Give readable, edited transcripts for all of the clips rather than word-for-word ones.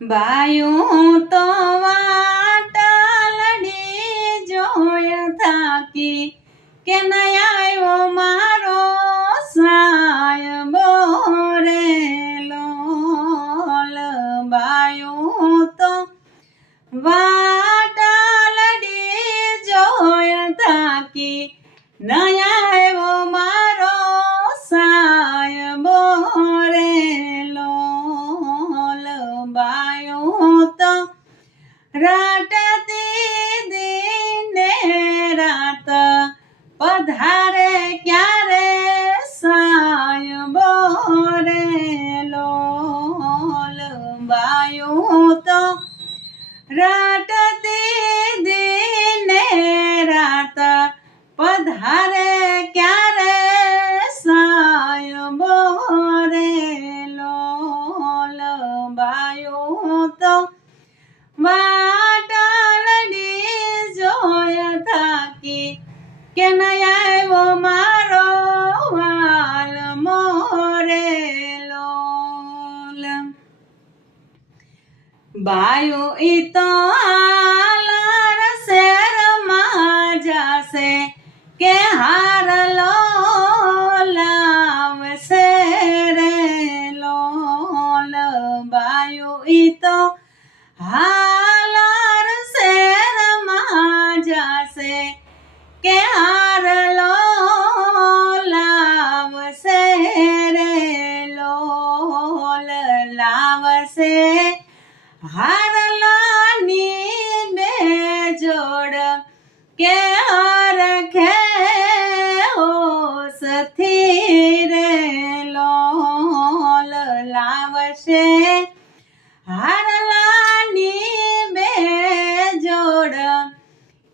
બાયું તો વાટલડી જોય થાકી કે ન આવ્યો મારો સાયબો રે લોલ બાયું તો વાટલડી જોય થાકી ન આવ્યો મારો સાયબો રે લોલ બાયું તો રાટતી દિને રાત પધારે ક્યારે સાયબો રે લોલ બાયું તો રાટતી દિને રાત પધારે ક્યારે સાયબો રે લોલ બાયું તો વાટલડી જોય થાકી કે ન આવ્યો મારો વાલ મોરે લોલ બાયું ઈ તો આલર શેરમાં જાશે કે હાર લાવશે રે લોલ બાયું ઈ તો હાલર શેરમાં જાશે કે હાર લાવશે રે લોલ લાવશે હારલાની બે જોડ કે હરખે હોશથી રે લોલ લાવશે હારલાની બે જોડ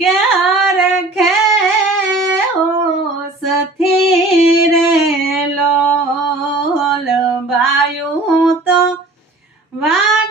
કે હરખે હોશથી રે લોલ બાયું તો વા